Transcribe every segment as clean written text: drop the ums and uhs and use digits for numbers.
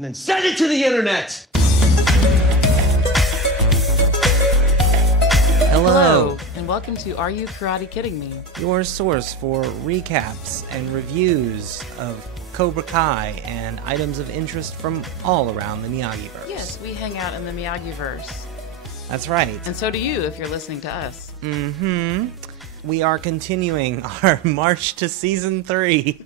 and then send it to the internet. Hello, and welcome to Are You Karate Kidding Me? Your source for recaps and reviews of Cobra Kai and items of interest from all around the Miyagi-verse. Yes, we hang out in the Miyagi-verse. That's right. And so do you if you're listening to us. Mm-hmm. We are continuing our march to Season 3.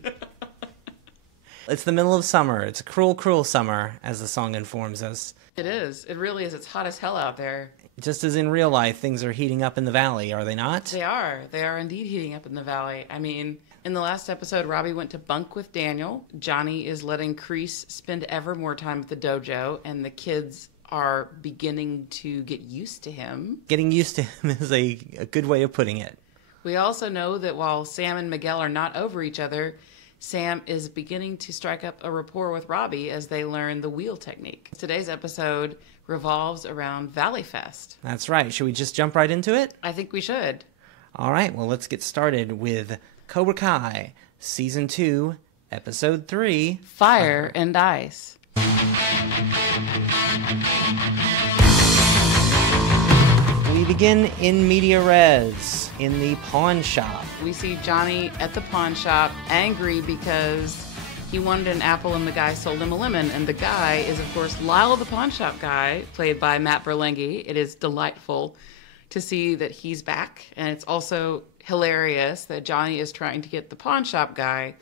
It's the middle of summer. It's a cruel, cruel summer, as the song informs us. It is. It really is. It's hot as hell out there. Just as in real life, things are heating up in the valley, are they not? They are. They are indeed heating up in the valley. I mean, in the last episode, Robby went to bunk with Daniel. Johnny is letting Kreese spend ever more time at the dojo, and the kids are beginning to get used to him. Getting used to him is a good way of putting it. We also know that while Sam and Miguel are not over each other, Sam is beginning to strike up a rapport with Robby as they learn the wheel technique. Today's episode revolves around Valley Fest. That's right. Should we just jump right into it? I think we should. All right, well, let's get started with Cobra Kai, Season 2, Episode 3, Fire and Ice. We begin in media res, in the pawn shop. We see Johnny at the pawn shop, angry because he wanted an apple and the guy sold him a lemon. And the guy is, of course, Lyle the pawn shop guy, played by Matt Berlengi. It is delightful to see that he's back. And it's also hilarious that Johnny is trying to get the pawn shop guy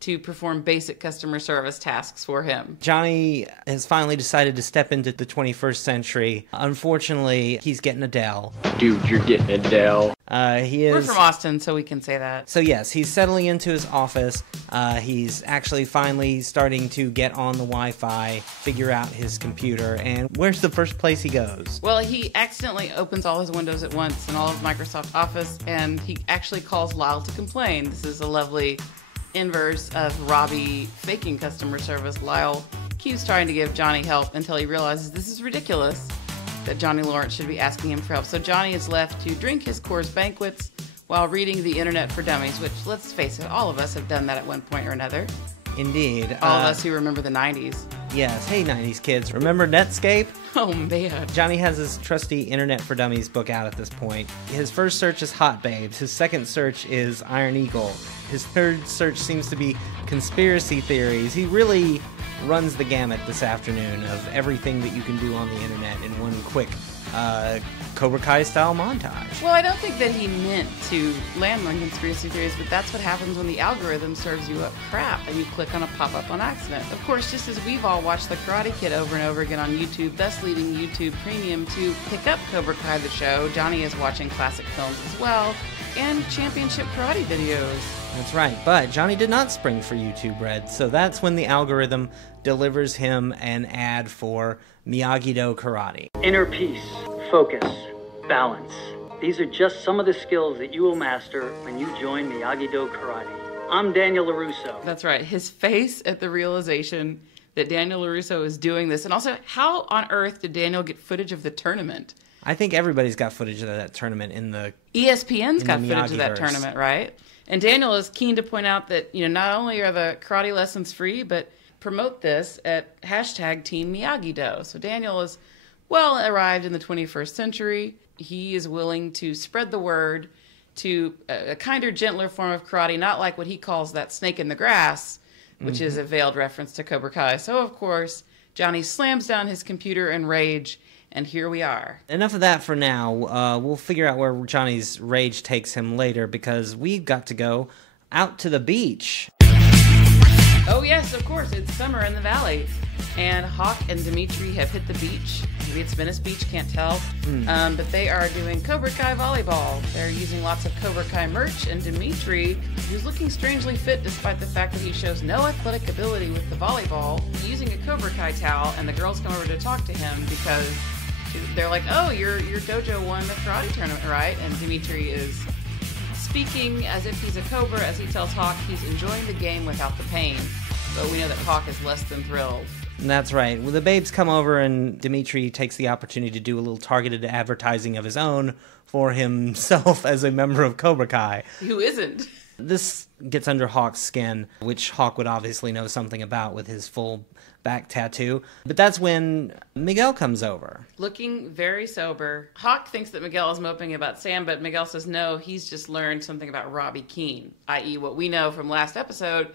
to perform basic customer service tasks for him. Johnny has finally decided to step into the 21st century. Unfortunately, he's getting Adele. Dude, you're getting Adele. We're from Austin, so we can say that. So yes, he's settling into his office. He's actually finally starting to get on the Wi-Fi, figure out his computer, and where's the first place he goes? Well, he accidentally opens all his windows at once in all of Microsoft Office, and he actually calls Lyle to complain. This is a lovely inverse of Robby faking customer service. Lyle keeps trying to give Johnny help until he realizes this is ridiculous, that Johnny Lawrence should be asking him for help. So Johnny is left to drink his Coors Banquets while reading the Internet for Dummies, which, let's face it, all of us have done that at one point or another. Indeed. All of us who remember the 90s. Yes. Hey, 90s kids. Remember Netscape? Oh, man. Johnny has his trusty Internet for Dummies book out at this point. His first search is Hot Babes. His second search is Iron Eagle. His third search seems to be conspiracy theories. He really runs the gamut this afternoon of everything that you can do on the Internet in one quick Cobra Kai style montage. Well, I don't think that he meant to land on conspiracy theories, but that's what happens when the algorithm serves you up crap and you click on a pop-up on accident. Of course, just as we've all watched The Karate Kid over and over again on YouTube, thus leading YouTube Premium to pick up Cobra Kai the show, Johnny is watching classic films as well, and championship karate videos. That's right, but Johnny did not spring for YouTube Red, so that's when the algorithm delivers him an ad for Miyagi-Do Karate. Inner peace, focus, balance. These are just some of the skills that you will master when you join Miyagi-Do Karate. I'm Daniel LaRusso. That's right. His face at the realization that Daniel LaRusso is doing this. And also, how on earth did Daniel get footage of the tournament? I think everybody's got footage of that tournament in the ESPN's got the footage of that Miyagi-verse. tournament, right? And Daniel is keen to point out that, not only are the karate lessons free, but promote this at hashtag Team Miyagi-Do. So Daniel is well arrived in the 21st century. He is willing to spread the word to a kinder, gentler form of karate, not like what he calls that snake in the grass, which is a veiled reference to Cobra Kai. So, of course, Johnny slams down his computer in rage, and here we are. Enough of that for now. We'll figure out where Johnny's rage takes him later, because we've got to go out to the beach. Oh, yes, of course. It's summer in the valley. And Hawk and Dimitri have hit the beach. Maybe it's Venice Beach, can't tell. But they are doing Cobra Kai volleyball. They're using lots of Cobra Kai merch. And Dimitri, who's looking strangely fit despite the fact that he shows no athletic ability with the volleyball, using a Cobra Kai towel. And the girls come over to talk to him because they're like, oh, your dojo won the karate tournament, right? And Dimitri is speaking as if he's a Cobra, as he tells Hawk he's enjoying the game without the pain. But we know that Hawk is less than thrilled. That's right. Well, the babes come over and Dimitri takes the opportunity to do a little targeted advertising of his own for himself as a member of Cobra Kai. Who isn't? This gets under Hawk's skin, which Hawk would obviously know something about with his full back tattoo. But that's when Miguel comes over. Looking very sober. Hawk thinks that Miguel is moping about Sam, but Miguel says no, he's just learned something about Robby Keene, i.e. what we know from last episode.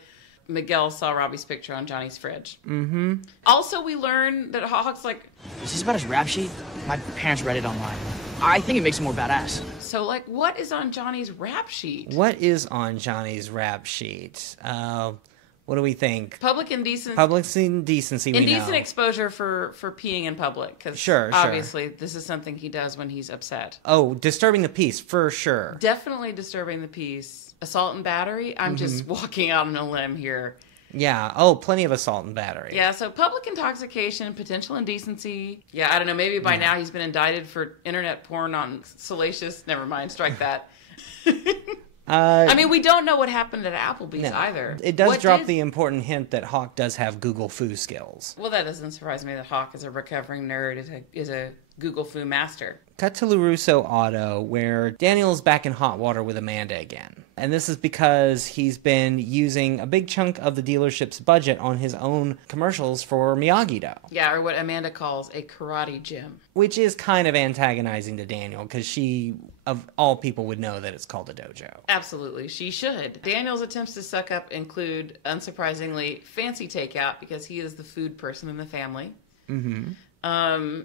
Miguel saw Robby's picture on Johnny's fridge. Mm-hmm. Also, we learn that Hawk's like... Is this about his rap sheet? My parents read it online. I think it makes him more badass. So, like, what is on Johnny's rap sheet? What is on Johnny's rap sheet? What do we think? Public indecency. Public indecency, we know. Indecent exposure for peeing in public. Because sure. Obviously, this is something he does when he's upset. Oh, disturbing the peace, for sure. Definitely disturbing the peace. Assault and battery? I'm just walking out on a limb here. Yeah. Oh, plenty of assault and battery. Yeah, so public intoxication, potential indecency. Yeah, I don't know. Maybe by now he's been indicted for internet porn on salacious. Never mind. Strike that. I mean, we don't know what happened at Applebee's either. It does drop the important hint that Hawk does have Google Foo skills. Well, that doesn't surprise me that Hawk is a recovering nerd, is a Google Foo master. Cut to LaRusso Auto, where Daniel's back in hot water with Amanda again. And this is because he's been using a big chunk of the dealership's budget on his own commercials for Miyagi-Do. Yeah, or what Amanda calls a karate gym. Which is kind of antagonizing to Daniel, because she, of all people, would know that it's called a dojo. Absolutely, she should. Daniel's attempts to suck up include, unsurprisingly, fancy takeout, because he is the food person in the family. Mm-hmm.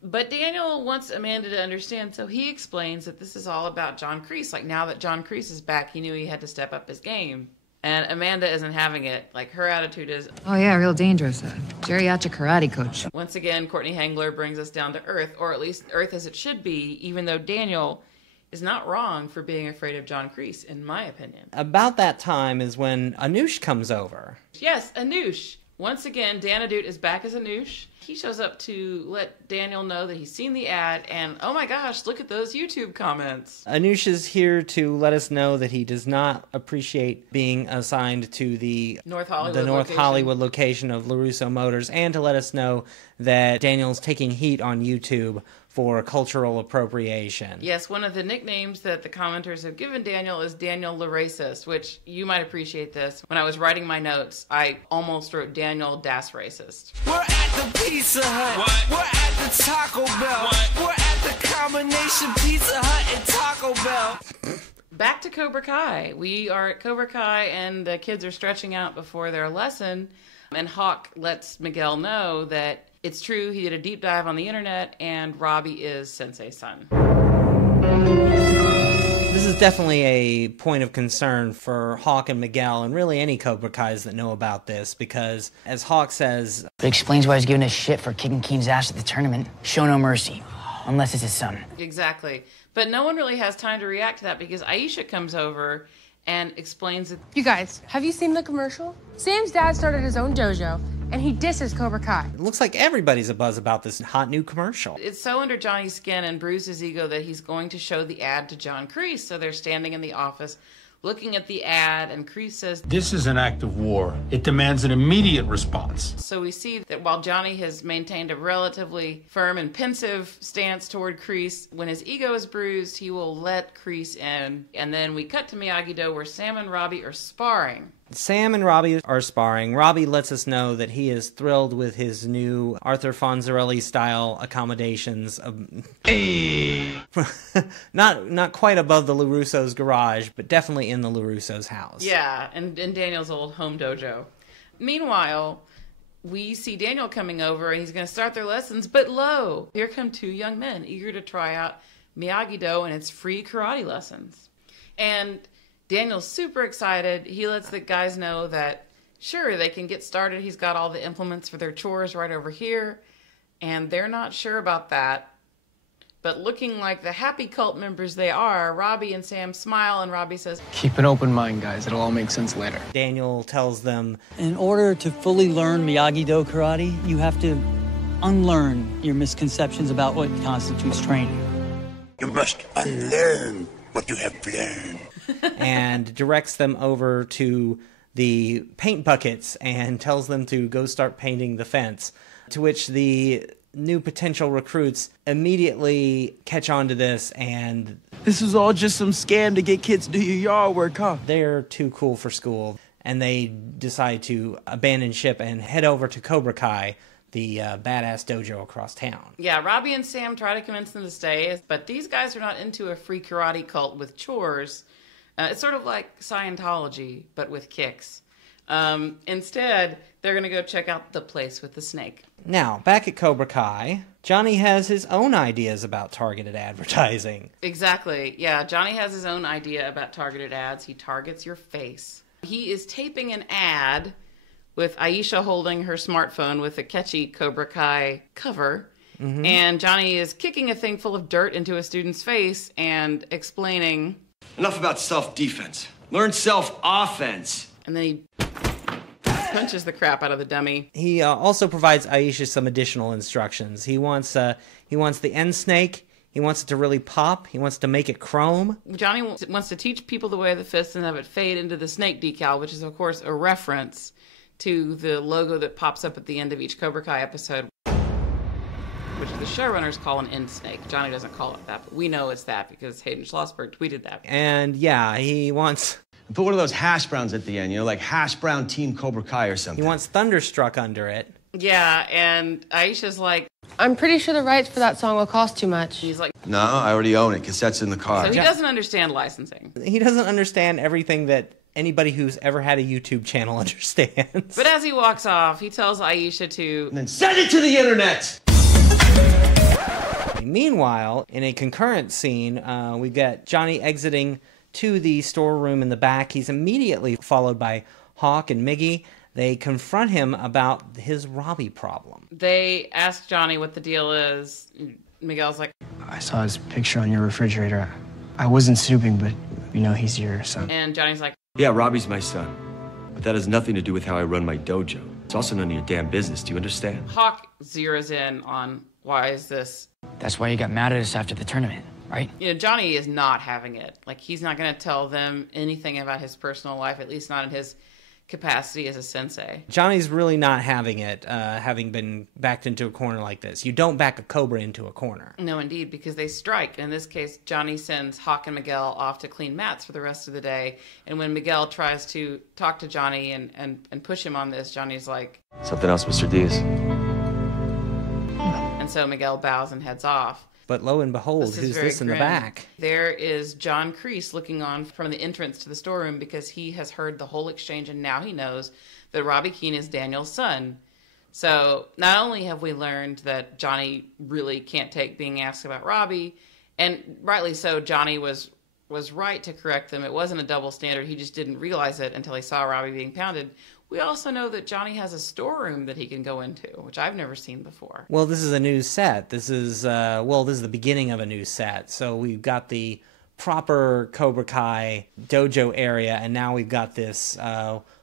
But Daniel wants Amanda to understand, so he explains that this is all about John Kreese. Like, now that John Kreese is back, he knew he had to step up his game. And Amanda isn't having it. Like, her attitude is... Oh, yeah, real dangerous. Geriatric karate coach. Once again, Courtney Hengler brings us down to earth, or at least earth as it should be, even though Daniel is not wrong for being afraid of John Kreese, in my opinion. About that time is when Anoush comes over. Yes, Anoush. Once again, Danadute is back as Anoush. He shows up to let Daniel know that he's seen the ad, and oh my gosh, look at those YouTube comments. Anoush is here to let us know that he does not appreciate being assigned to the North Hollywood location of LaRusso Motors, and to let us know that Daniel's taking heat on YouTube for cultural appropriation. Yes, one of the nicknames that the commenters have given Daniel is Daniel the Racist, which you might appreciate this. When I was writing my notes, I almost wrote Daniel Das Racist. We're at the Pizza Hut. What? We're at the Taco Bell. What? We're at the combination Pizza Hut and Taco Bell. Back to Cobra Kai. We are at Cobra Kai, and the kids are stretching out before their lesson, and Hawk lets Miguel know that it's true, he did a deep dive on the internet, and Robby is Sensei's son. This is definitely a point of concern for Hawk and Miguel, and really any Cobra Kais that know about this, because, as Hawk says... It explains why he's giving us shit for kicking Keene's ass at the tournament. Show no mercy, unless it's his son. Exactly. But no one really has time to react to that, because Aisha comes over and explains that... You guys, have you seen the commercial? Sam's dad started his own dojo, and he disses Cobra Kai. It looks like everybody's abuzz about this hot new commercial. It's so under Johnny's skin and bruised his ego that he's going to show the ad to John Kreese. So they're standing in the office looking at the ad, and Kreese says, "This is an act of war. It demands an immediate response." So we see that while Johnny has maintained a relatively firm and pensive stance toward Kreese, when his ego is bruised, he will let Kreese in. And then we cut to Miyagi-Do, where Sam and Robby are sparring. Sam and Robby are sparring. Robby lets us know that he is thrilled with his new Arthur Fonzarelli-style accommodations. Not quite above the LaRusso's garage, but definitely in the LaRusso's house. Yeah, and in Daniel's old home dojo. Meanwhile, we see Daniel coming over, and he's going to start their lessons, but lo, here come two young men eager to try out Miyagi-Do and its free karate lessons. And Daniel's super excited. He lets the guys know that, sure, they can get started. He's got all the implements for their chores right over here. And they're not sure about that. But looking like the happy cult members they are, Robby and Sam smile, and Robby says, "Keep an open mind, guys. It'll all make sense later." Daniel tells them, in order to fully learn Miyagi-Do karate, you have to unlearn your misconceptions about what constitutes training. You must unlearn what you have learned. and directs them over to the paint buckets and tells them to go start painting the fence, to which the new potential recruits immediately catch on to this, and this was all just some scam to get kids to do your yard work, huh? They're too cool for school, and they decide to abandon ship and head over to Cobra Kai, the badass dojo across town. Yeah, Robby and Sam try to convince them to stay, but these guys are not into a free karate cult with chores. It's sort of like Scientology, but with kicks. Instead, they're going to go check out the place with the snake. Now, back at Cobra Kai, Johnny has his own ideas about targeted advertising. Exactly. Yeah, Johnny has his own idea about targeted ads. He targets your face. He is taping an ad with Aisha holding her smartphone with a catchy Cobra Kai cover. Mm-hmm. And Johnny is kicking a thing full of dirt into a student's face and explaining... Enough about self-defense. Learn self-offense. And then he punches the crap out of the dummy. He also provides Aisha some additional instructions. He wants the end snake. He wants it to really pop. He wants to make it chrome. Johnny wants to teach people the way of the fist and have it fade into the snake decal, which is, of course, a reference to the logo that pops up at the end of each Cobra Kai episode, which the showrunners call an end snake. Johnny doesn't call it that, but we know it's that because Hayden Schlossberg tweeted that. And yeah, he wants... Put one of those hash browns at the end, like hash brown Team Cobra Kai or something. He wants Thunderstruck under it. Yeah, and Aisha's like... I'm pretty sure the rights for that song will cost too much. He's like... No, I already own it. Cassette's in the car. So he doesn't understand licensing. He doesn't understand everything that anybody who's ever had a YouTube channel understands. But as he walks off, he tells Aisha to... And then send it to the internet! Meanwhile, in a concurrent scene, we get Johnny exiting to the storeroom in the back. He's immediately followed by Hawk and Miggy. They confront him about his Robby problem. They ask Johnny what the deal is. Miguel's like, I saw his picture on your refrigerator. I wasn't snooping, but he's your son. And Johnny's like, yeah, Robby's my son. But that has nothing to do with how I run my dojo. It's also none of your damn business. Do you understand? Hawk zeroes in on why is this. That's why you got mad at us after the tournament, right? Johnny is not having it. Like, he's not going to tell them anything about his personal life, at least not in his capacity as a sensei. Johnny's really not having it, having been backed into a corner like this. You don't back a Cobra into a corner. No, indeed, because they strike. In this case, Johnny sends Hawk and Miguel off to clean mats for the rest of the day. And when Miguel tries to talk to Johnny and push him on this, Johnny's like... Something else, Mr. Diaz. And so Miguel bows and heads off. But lo and behold, who's this in the back? There is John Kreese looking on from the entrance to the storeroom because he has heard the whole exchange and now he knows that Robby Keene is Daniel's son. So not only have we learned that Johnny really can't take being asked about Robby, and rightly so, Johnny was right to correct them. It wasn't a double standard. He just didn't realize it until he saw Robby being pounded. We also know that Johnny has a storeroom that he can go into, which I've never seen before. Well, this is a new set. This is the beginning of a new set. So we've got the proper Cobra Kai dojo area, and now we've got this,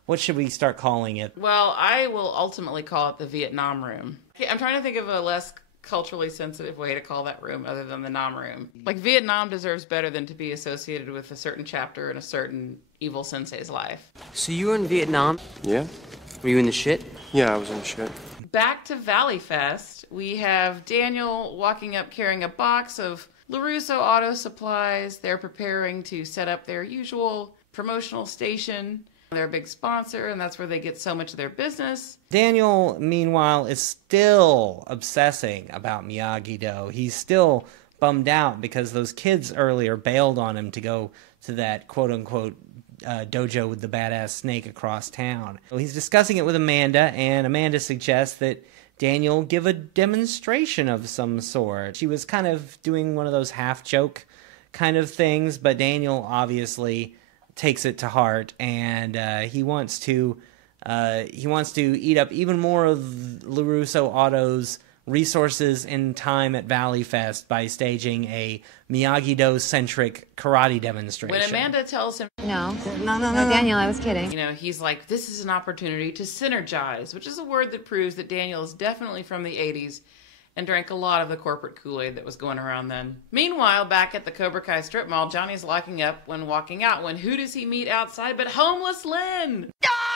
what should we start calling it? Well, I will ultimately call it the Vietnam room. I'm trying to think of a less culturally sensitive way to call that room other than the Nam room. Like, Vietnam deserves better than to be associated with a certain chapter in a certain evil sensei's life. So you were in Vietnam? Yeah. Were you in the shit? Yeah, I was in the shit. Back to Valley Fest, we have Daniel walking up carrying a box of LaRusso auto supplies. They're preparing to set up their usual promotional station. They're a big sponsor, and that's where they get so much of their business. Daniel, meanwhile, is still obsessing about Miyagi-Do. He's still bummed out because those kids earlier bailed on him to go to that quote-unquote dojo with the badass snake across town. So he's discussing it with Amanda, and Amanda suggests that Daniel give a demonstration of some sort. She was kind of doing one of those half-joke kind of things, but Daniel obviously takes it to heart, and he wants to eat up even more of LaRusso Auto's resources and time at Valley Fest by staging a Miyagi-Do-centric karate demonstration. When Amanda tells him, No, Daniel, I was kidding. He's like, this is an opportunity to synergize, which is a word that proves that Daniel is definitely from the 80s and drank a lot of the corporate Kool-Aid that was going around then. Meanwhile, back at the Cobra Kai strip mall, Johnny's locking up when walking out, when who does he meet outside but homeless Lynn? Ah!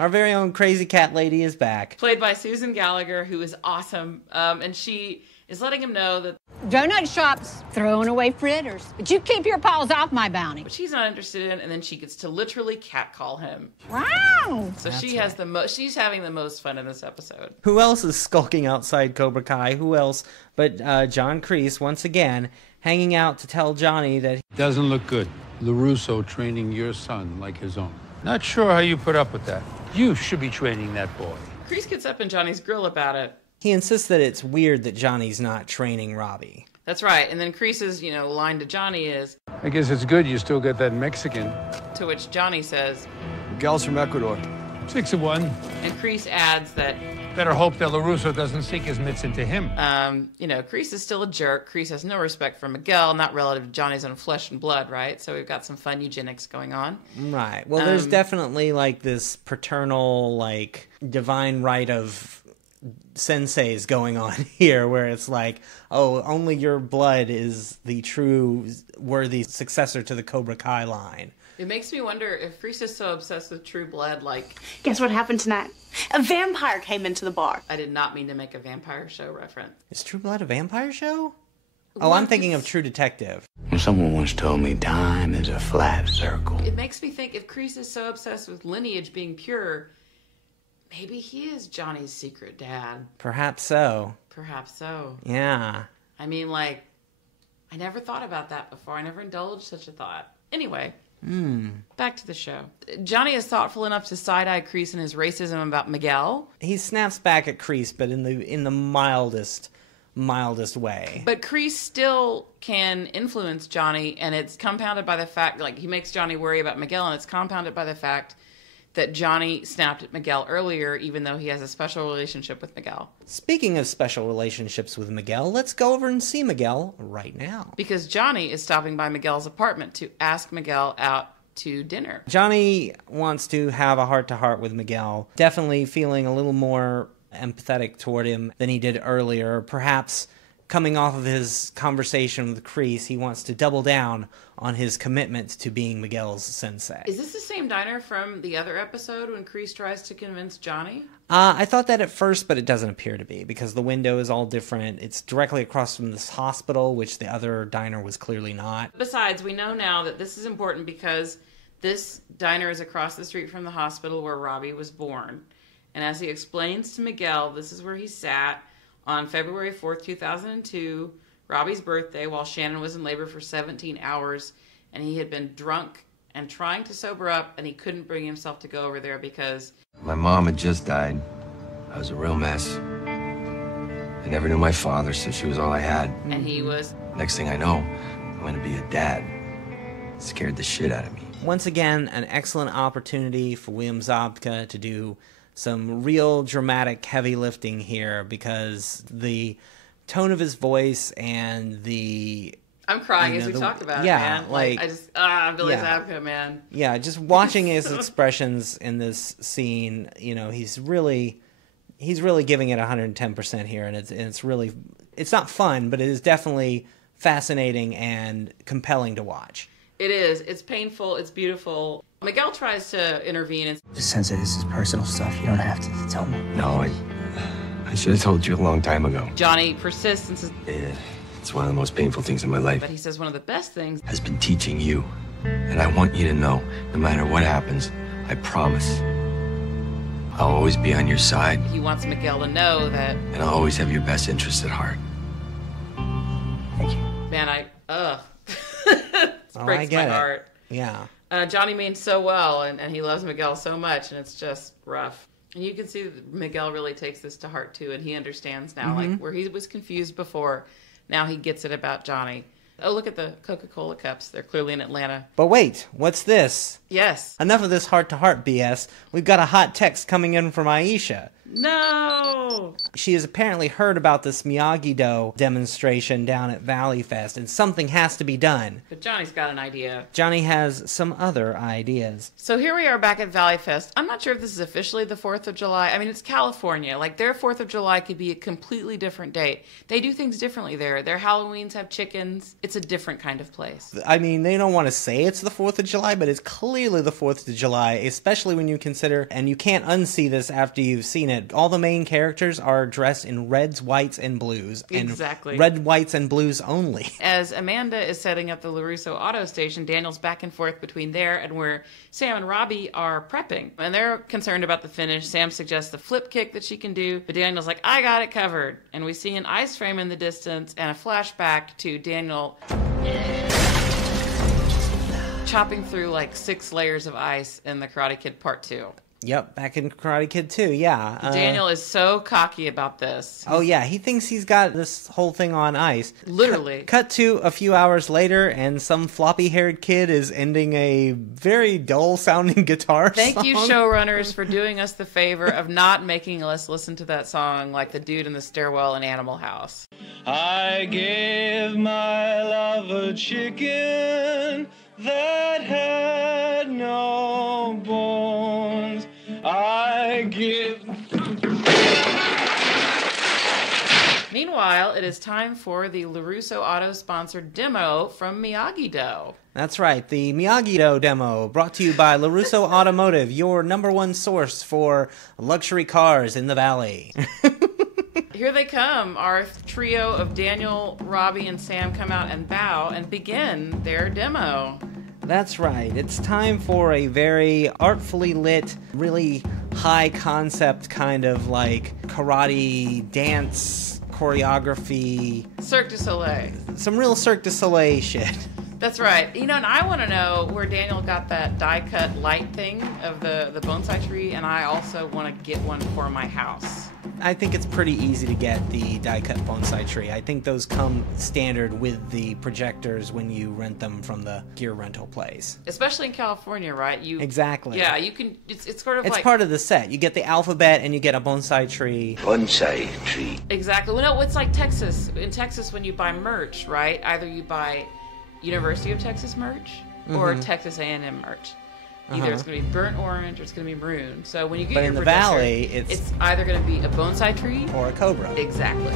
Our very own crazy cat lady is back. Played by Susan Gallagher, who is awesome. And she is letting him know that donut shops throwing away fritters, but you keep your paws off my bounty. But she's not interested in, and then she gets to literally catcall him. Wow! So she has the most. She's having the most fun in this episode. Who else is skulking outside Cobra Kai? Who else but John Kreese, once again, hanging out to tell Johnny that... Doesn't look good. LaRusso training your son like his own. Not sure how you put up with that. You should be training that boy. Kreese gets up in Johnny's grill about it. He insists that it's weird that Johnny's not training Robby. That's right. And then Kreese's, line to Johnny is... I guess it's good you still got that Mexican. To which Johnny says... Miguel's from Ecuador. 6-1. And Kreese adds that... Better hope that LaRusso doesn't sink his mitts into him. Kreese is still a jerk. Kreese has no respect for Miguel, not relative to Johnny's own flesh and blood, right? So we've got some fun eugenics going on. Right. Well, there's definitely, this paternal, divine right of... senseis going on here, where it's only your blood is the true worthy successor to the Cobra Kai line. It makes me wonder if Kreese is so obsessed with true blood, Guess what happened tonight? A vampire came into the bar. I did not mean to make a vampire show reference. Is True Blood a vampire show? Oh, I'm thinking of True Detective. Someone once told me time is a flat circle. It makes me think if Kreese is so obsessed with lineage being pure, maybe he is Johnny's secret dad. Perhaps so. Perhaps so. Yeah. I mean, I never thought about that before. I never indulged such a thought. Anyway, back to the show. Johnny is thoughtful enough to side-eye Kreese and his racism about Miguel. He snaps back at Kreese, but in the mildest way. But Kreese still can influence Johnny, and it's compounded by the fact, he makes Johnny worry about Miguel, and it's compounded by the fact that Johnny snapped at Miguel earlier, even though he has a special relationship with Miguel. Speaking of special relationships with Miguel, let's go over and see Miguel right now. Because Johnny is stopping by Miguel's apartment to ask Miguel out to dinner. Johnny wants to have a heart-to-heart with Miguel, definitely feeling a little more empathetic toward him than he did earlier. Perhaps coming off of his conversation with Kreese, he wants to double down on his commitment to being Miguel's sensei. Is this the same diner from the other episode when Kreese tries to convince Johnny? I thought that at first, but it doesn't appear to be, because the window is all different. It's directly across from this hospital, which the other diner was clearly not. Besides, we know now that this is important because this diner is across the street from the hospital where Robby was born. And as he explains to Miguel, this is where he sat on February 4th, 2002, Robby's birthday, while Shannon was in labor for 17 hours, and he had been drunk and trying to sober up, and he couldn't bring himself to go over there because... My mom had just died. I was a real mess. I never knew my father, so she was all I had. And he was... Next thing I know, I'm gonna be a dad. It scared the shit out of me. Once again, an excellent opportunity for William Zabka to do some real dramatic heavy lifting here, because the tone of his voice and the... I'm crying as we talk about it, man. Billy Zabka, man. Yeah, just watching his expressions in this scene, he's really giving it 110% here, and it's not fun, but it is definitely fascinating and compelling to watch. It is. It's painful. It's beautiful. Miguel tries to intervene. And... Sensei, this is personal stuff. You don't have to tell me. No, I should have told you a long time ago. Johnny persists and says... Yeah, it's one of the most painful things in my life. But he says one of the best things... has been teaching you. And I want you to know, no matter what happens, I promise, I'll always be on your side. He wants Miguel to know that... And I'll always have your best interest at heart. Thank you. Man, This breaks my heart. Yeah. Johnny means so well, and he loves Miguel so much, and it's just rough. And you can see that Miguel really takes this to heart, too, and he understands now, where he was confused before, now he gets it about Johnny. Oh, look at the Coca-Cola cups. They're clearly in Atlanta. But wait, what's this? Yes. Enough of this heart-to-heart BS. We've got a hot text coming in from Aisha. No! She has apparently heard about this Miyagi-Do demonstration down at Valley Fest, and something has to be done. But Johnny's got an idea. Johnny has some other ideas. So here we are back at Valley Fest. I'm not sure if this is officially the 4th of July. I mean, it's California. Like, their 4th of July could be a completely different date. They do things differently there. Their Halloweens have chickens. It's a different kind of place. I mean, they don't want to say it's the 4th of July, but it's clearly the 4th of July, especially when you consider, and you can't unsee this after you've seen it, all the main characters are dressed in reds, whites, and blues. And exactly. Red, whites, and blues only. As Amanda is setting up the LaRusso auto station, Daniel's back and forth between there and where Sam and Robby are prepping. And they're concerned about the finish. Sam suggests the flip kick that she can do, but Daniel's like, I got it covered. And we see an ice frame in the distance and a flashback to Daniel chopping through like 6 layers of ice in the Karate Kid Part 2. Yep, back in Karate Kid 2, yeah. Daniel is so cocky about this. Oh yeah, he thinks he's got this whole thing on ice. Literally. Cut to a few hours later, and some floppy-haired kid is ending a very dull-sounding guitar Thank song. you, showrunners, for doing us the favor of not making us listen to that song like the dude in the stairwell in Animal House. I gave my love a chicken that had no bones. I give... Meanwhile, it is time for the LaRusso Auto-sponsored demo from Miyagi-Do. That's right, the Miyagi-Do demo, brought to you by LaRusso Automotive, your #1 source for luxury cars in the Valley. Here they come. Our trio of Daniel, Robby, and Sam come out and bow and begin their demo. That's right. It's time for a very artfully lit, really high concept kind of like karate dance choreography. Cirque du Soleil. Some real Cirque du Soleil shit. That's right. You know, and I want to know where Daniel got that die-cut light thing of the bonsai tree, and I also want to get one for my house. I think it's pretty easy to get the die-cut bonsai tree. I think those come standard with the projectors when you rent them from the gear rental place. Especially in California, right? Exactly. Yeah, you can. It's sort of it's like... It's part of the set. You get the alphabet and you get a bonsai tree. Bonsai tree. Exactly. Well, no, it's like Texas. In Texas, when you buy merch, right? Either you buy University of Texas merch or Texas A&M merch. Either it's going to be burnt orange or it's going to be maroon. So when you get but your in the projector, Valley, it's either going to be a bonsai tree or a Cobra. Exactly.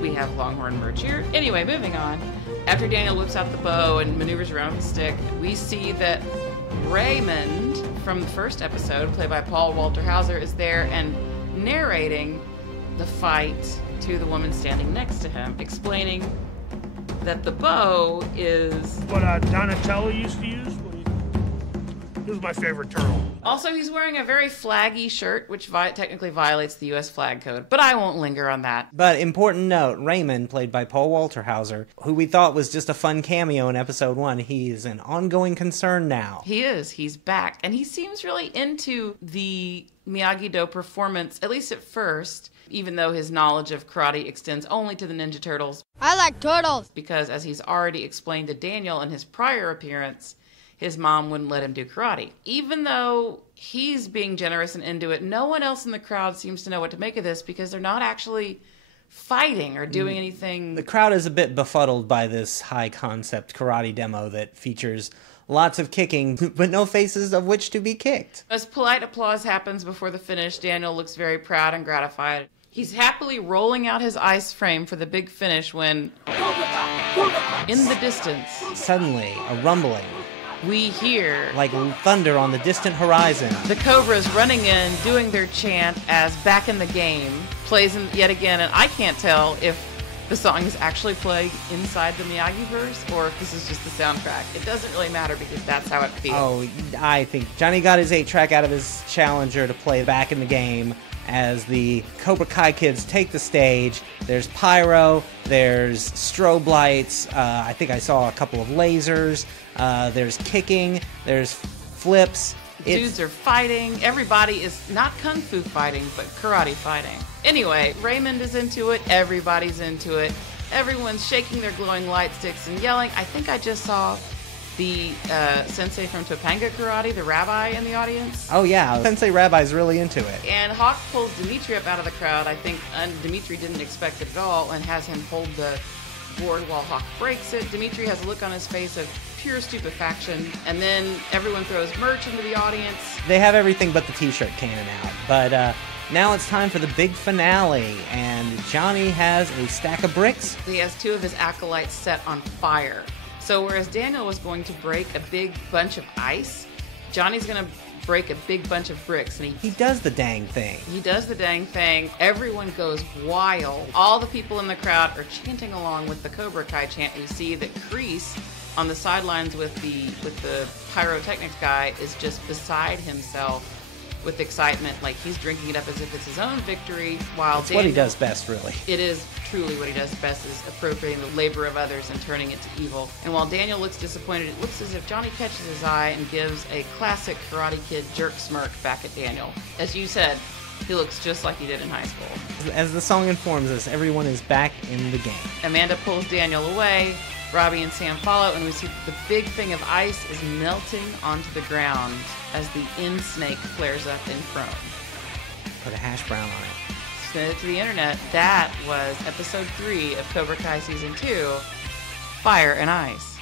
We have Longhorn merch here. Anyway, moving on. After Daniel whips out the bow and maneuvers around with the stick, we see that Raymond from the first episode, played by Paul Walter Hauser, is there and narrating the fight to the woman standing next to him, explaining that the bow is what Donatello used to use. This is my favorite turtle. Also, he's wearing a very flaggy shirt, which technically violates the U.S. flag code, but I won't linger on that. But important note, Raymond, played by Paul Walter Hauser, who we thought was just a fun cameo in episode 1, he's an ongoing concern now. He is. He's back. And he seems really into the Miyagi-Do performance, at least at first, even though his knowledge of karate extends only to the Ninja Turtles. I like turtles. Because, as he's already explained to Daniel in his prior appearance, his mom wouldn't let him do karate. Even though he's being generous and into it, no one else in the crowd seems to know what to make of this because they're not actually fighting or doing anything. The crowd is a bit befuddled by this high-concept karate demo that features lots of kicking, but no faces of which to be kicked. As polite applause happens before the finish, Daniel looks very proud and gratified. He's happily rolling out his ice frame for the big finish when, in the distance, suddenly a rumbling. We hear, like thunder on the distant horizon, the Cobras running in, doing their chant as Back in the Game plays yet again, and I can't tell if the song is actually playing inside the Miyagi-verse or if this is just the soundtrack. It doesn't really matter because that's how it feels. Oh, I think Johnny got his 8-track out of his Challenger to play Back in the Game as the Cobra Kai kids take the stage. There's pyro, there's strobe lights, I think I saw a couple of lasers, there's kicking, there's flips. Dudes are fighting. Everybody is not kung fu fighting, but karate fighting. Anyway, Raymond is into it. Everybody's into it. Everyone's shaking their glowing light sticks and yelling. I think I just saw the sensei from Topanga Karate, the rabbi in the audience. Oh yeah, Sensei Rabbi's really into it. And Hawk pulls Dimitri up out of the crowd. I think Dimitri didn't expect it at all and has him hold the board while Hawk breaks it. Dimitri has a look on his face of pure stupefaction, and then everyone throws merch into the audience. They have everything but the t-shirt cannon out, but now it's time for the big finale, and Johnny has a stack of bricks. He has two of his acolytes set on fire. So whereas Daniel was going to break a big bunch of ice, Johnny's going to break a big bunch of bricks. And he does the dang thing. He does the dang thing. Everyone goes wild. All the people in the crowd are chanting along with the Cobra Kai chant. We see that Kreese on the sidelines with the pyrotechnics guy is just beside himself with excitement, like he's drinking it up as if it's his own victory. While it's what he does best, really. It is truly what he does best, is appropriating the labor of others and turning it to evil. And while Daniel looks disappointed, it looks as if Johnny catches his eye and gives a classic Karate Kid jerk smirk back at Daniel. As you said, he looks just like he did in high school. As the song informs us, everyone is back in the game. Amanda pulls Daniel away. Robby and Sam follow, and we see the big thing of ice is melting onto the ground as the end snake flares up in prone. Put a hash brown on it. Send it to the internet. That was episode 3 of Cobra Kai season 2, Fire and Ice.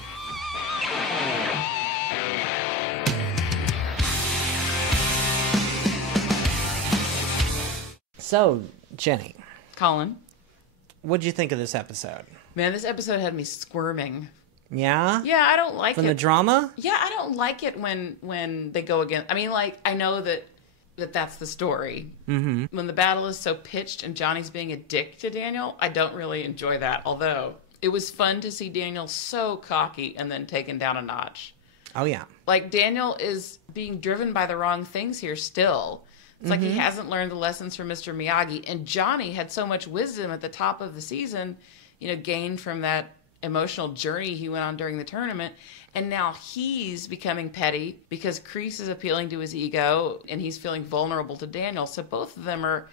So, Jenny. Colin. What'd you think of this episode? Man, this episode had me squirming. Yeah? Yeah, I don't like it. From the drama? Yeah, I don't like it when they go again. I mean, like, I know that's the story. Mm-hmm. When the battle is so pitched and Johnny's being a dick to Daniel, I don't really enjoy that. Although, it was fun to see Daniel so cocky and then taken down a notch. Oh, yeah. Like, Daniel is being driven by the wrong things here still. It's like he hasn't learned the lessons from Mr. Miyagi. And Johnny had so much wisdom at the top of the season, gained from that emotional journey he went on during the tournament. And now he's becoming petty because Kreese is appealing to his ego and he's feeling vulnerable to Daniel. So both of them are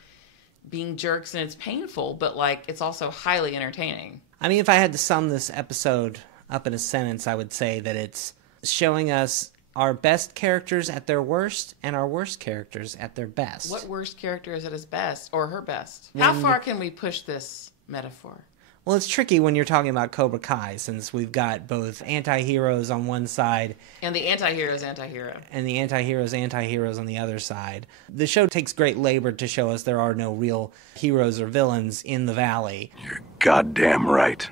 being jerks and it's painful, but it's also highly entertaining. I mean, if I had to sum this episode up in a sentence, I would say that it's showing us our best characters at their worst and our worst characters at their best. What worst character is at his best or her best? How far can we push this metaphor? Well, it's tricky when you're talking about Cobra Kai, since we've got both anti-heroes on one side. And the anti-hero's anti-hero. And the anti-hero's anti-heroes on the other side. The show takes great labor to show us there are no real heroes or villains in the Valley. You're goddamn right.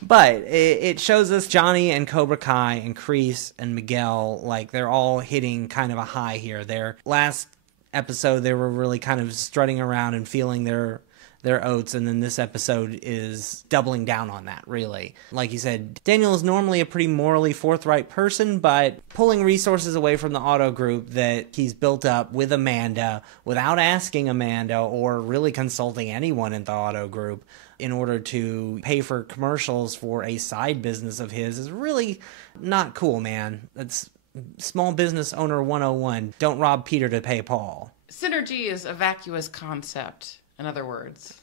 But it shows us Johnny and Cobra Kai and Kreese and Miguel, they're all hitting kind of a high here. Their last episode, they were really kind of strutting around and feeling their oats, and then this episode is doubling down on that, really. Like you said, Daniel is normally a pretty morally forthright person, but pulling resources away from the auto group that he's built up with Amanda without asking Amanda or really consulting anyone in the auto group in order to pay for commercials for a side business of his is really not cool, man. That's small business owner 101. Don't rob Peter to pay Paul. Synergy is a vacuous concept. In other words,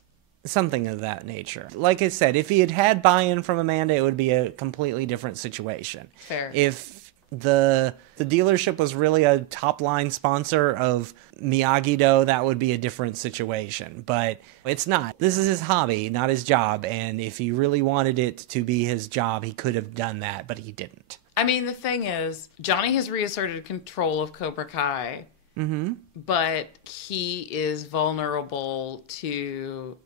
something of that nature. Like I said, if he had had buy-in from Amanda, it would be a completely different situation. Fair. If the dealership was really a top-line sponsor of Miyagi-Do, that would be a different situation. But it's not. This is his hobby, not his job. And if he really wanted it to be his job, he could have done that, but he didn't. I mean, the thing is, Johnny has reasserted control of Cobra Kai. Mm-hmm. But he is vulnerable to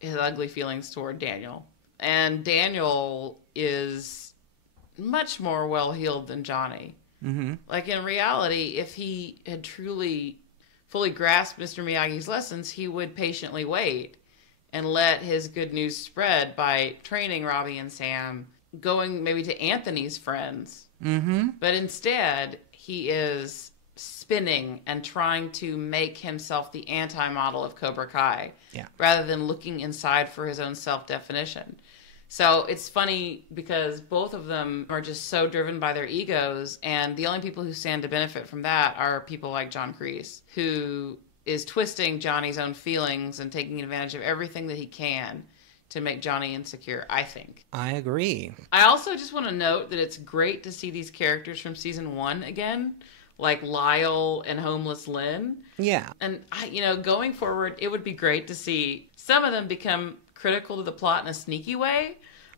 his ugly feelings toward Daniel. And Daniel is much more well-heeled than Johnny. Mm-hmm. In reality, if he had truly fully grasped Mr. Miyagi's lessons, he would patiently wait and let his good news spread by training Robby and Sam, going maybe to Anthony's friends. Mm-hmm. But instead, he is spinning and trying to make himself the anti-model of Cobra Kai, rather than looking inside for his own self-definition. So it's funny because both of them are just so driven by their egos, and the only people who stand to benefit from that are people like John Kreese, who is twisting Johnny's own feelings and taking advantage of everything that he can to make Johnny insecure, I think. I agree. I also just want to note that it's great to see these characters from season 1 again, like Lyle and Homeless Lynn. Yeah. And, going forward, it would be great to see some of them become critical to the plot in a sneaky way.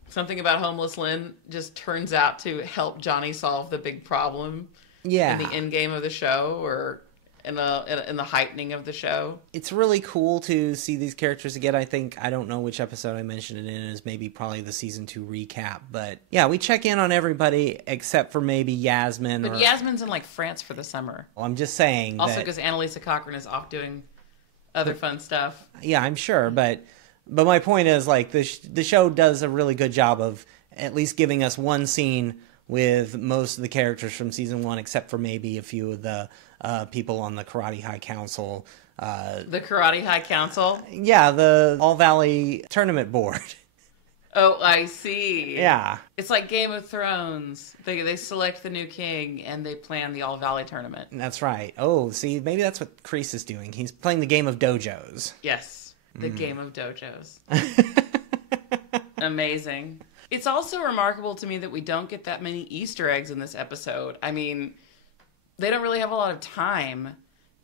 Something about Homeless Lynn just turns out to help Johnny solve the big problem in the end game of the show, or in the heightening of the show. It's really cool to see these characters again. I don't know which episode I mentioned it in, is maybe probably the season 2 recap. But yeah, we check in on everybody except for maybe Yasmin. But Yasmin's in France for the summer. Well, I'm just saying. Also because Annalisa Cochran is off doing other fun stuff. Yeah, I'm sure. But my point is, the show does a really good job of at least giving us one scene with most of the characters from season 1, except for maybe a few of the people on the Karate High Council. The Karate High Council? Yeah, the All Valley Tournament Board. Oh, I see. Yeah. It's like Game of Thrones. They select the new king, and they plan the All Valley Tournament. That's right. Oh, see, maybe that's what Kreese is doing. He's playing the game of dojos. Yes, the game of dojos. Amazing. It's also remarkable to me that we don't get that many Easter eggs in this episode. I mean, they don't really have a lot of time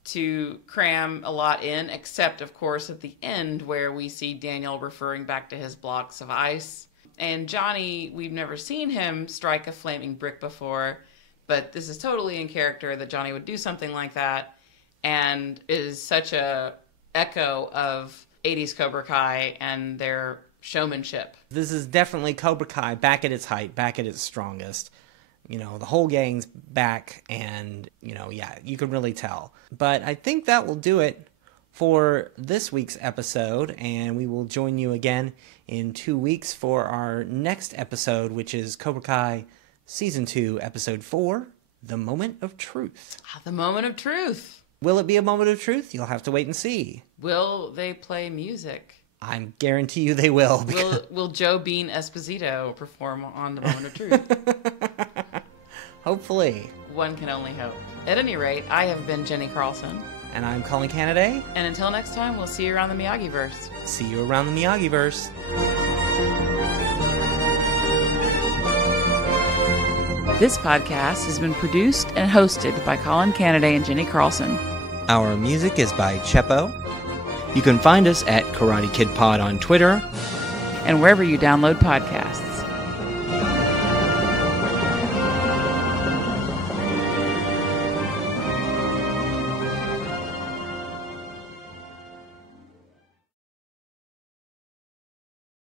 to cram a lot in, except, of course, at the end where we see Daniel referring back to his blocks of ice. And Johnny, we've never seen him strike a flaming brick before, but this is totally in character that Johnny would do something like that, and is such a echo of 80s Cobra Kai and their showmanship. This is definitely Cobra Kai back at its height, back at its strongest. The whole gang's back, and, you can really tell. But I think that will do it for this week's episode, and we will join you again in 2 weeks for our next episode, which is Cobra Kai Season 2, Episode 4, The Moment of Truth. The Moment of Truth. Will it be a moment of truth? You'll have to wait and see. Will they play music? I guarantee you they will. Will Joe Bean Esposito perform on The Moment of Truth? Hopefully. One can only hope. At any rate, I have been Jenny Carlson. And I'm Colin Canaday. And until next time, we'll see you around the Miyagi-verse. See you around the Miyagi-verse. This podcast has been produced and hosted by Colin Canaday and Jenny Carlson. Our music is by Chepo. You can find us at Karate Kid Pod on Twitter. And wherever you download podcasts.